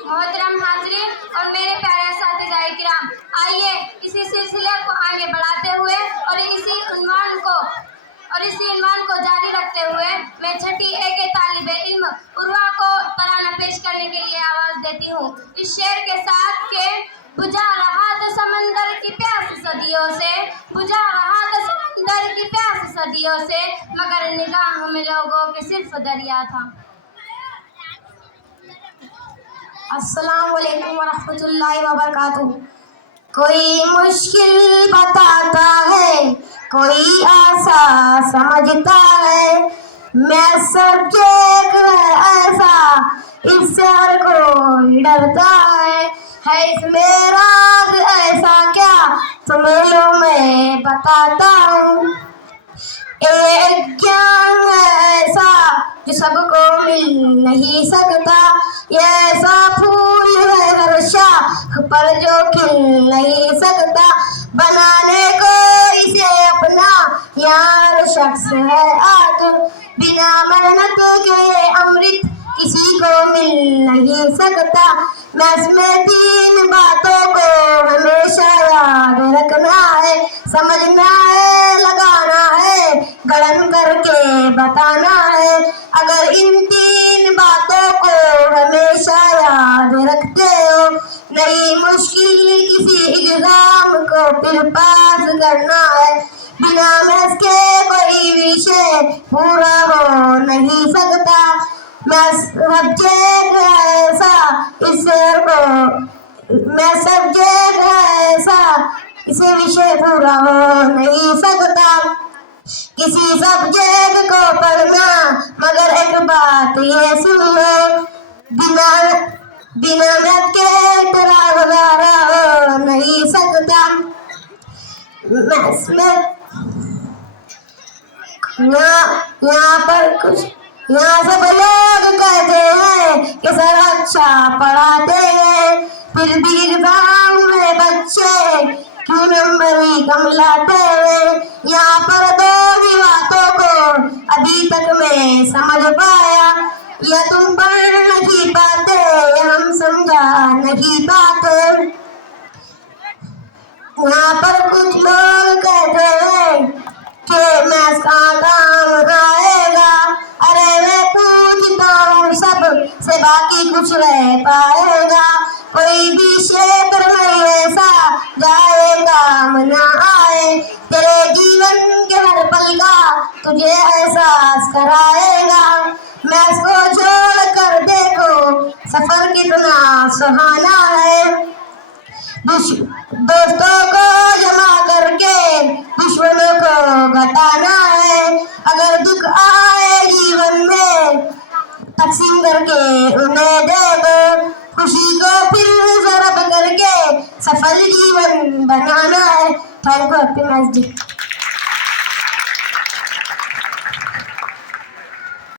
मोहतरम हाज़रीन और मेरे प्यारे साथीज़ाए किराम, आइए इसी सिलसिले को आगे बढ़ाते हुए और इसी उन्वान को जारी रखते हुए मैं छठी ए के तालिबे इल्म उर्वा को तराना पेश करने के लिए आवाज़ देती हूँ। इस शेर के साथ के बुझा रहा था समंदर की प्यास सदियों से, बुझा रहा था समंदर की प्यास सदियों से, मगर निगाह में लोगों के सिर्फ दरिया था। अस्सलाम वालेकुम वरहमतुल्लाहि वबरकातुहू। कोई मुश्किल बताता है, कोई आसा समझता है, मैं सब जग ऐसा, इससे हर कोई डरता है इसमें राज ऐसा क्या तुम्हें लो मैं बताता हूँ। एक ज्ञान ऐसा जो सबको मिल नहीं सकता, ये ऐसा फूल है हर शाख पर जो खिल नहीं सकता, बनाने को इसे अपना यार शख्स है आतुर, बिना मेहनत के ये अमृत किसी को मिल नहीं सकता। मैं इसमें 3 बातों को हमेशा याद रखना है, समझना है, लगाना है, गढ़न करके बताना है। अगर इन 3 बातों को हमेशा याद रखते हो, नई मुश्किल किसी एग्जाम को फिर पास करना है, बिना मैथ के कोई विषय पूरा हो नहीं सकता। मैं सब्जेक्ट ऐसा इसे विषय पूरा हो नहीं सकता। किसी सब्जेक्ट को पढ़ना मगर एक बात ये सुन लो, बिना मैथ के तेरा गुजारा हो नहीं सकता। यहाँ सब लोग कहते हैं कि सर अच्छा पढ़ाते हैं, फिर भी एग्जाम में बच्चे क्यों नंबर ही कम लाते हैं। यहाँ पर 2 ही बातों को अभी तक मैं समझ पाया, या तुम पढ़ नहीं पाते या हम समझा नहीं पाते। यहाँ पर कुछ लोग कहते हैं कि मैथ्स का काम आएगा, अरे मैं पूछता हूँ सब से बाकी कुछ रह पाएगा। कोई भी क्षेत्र में ऐसा जाए काम ना आए, तेरे जीवन के हर पल का तुझे एहसास कराएगा। मैथ्स को छोड़ कर देखो सफर कितना सुहाना है, दोस्तों को जमा करके दुश्मनों को घटाना है। अगर दुख आए जीवन में तकसीम करके उन्हें दे दो, खुशी को फिर ज़रब करके सफल जीवन बनाना है। Thank you.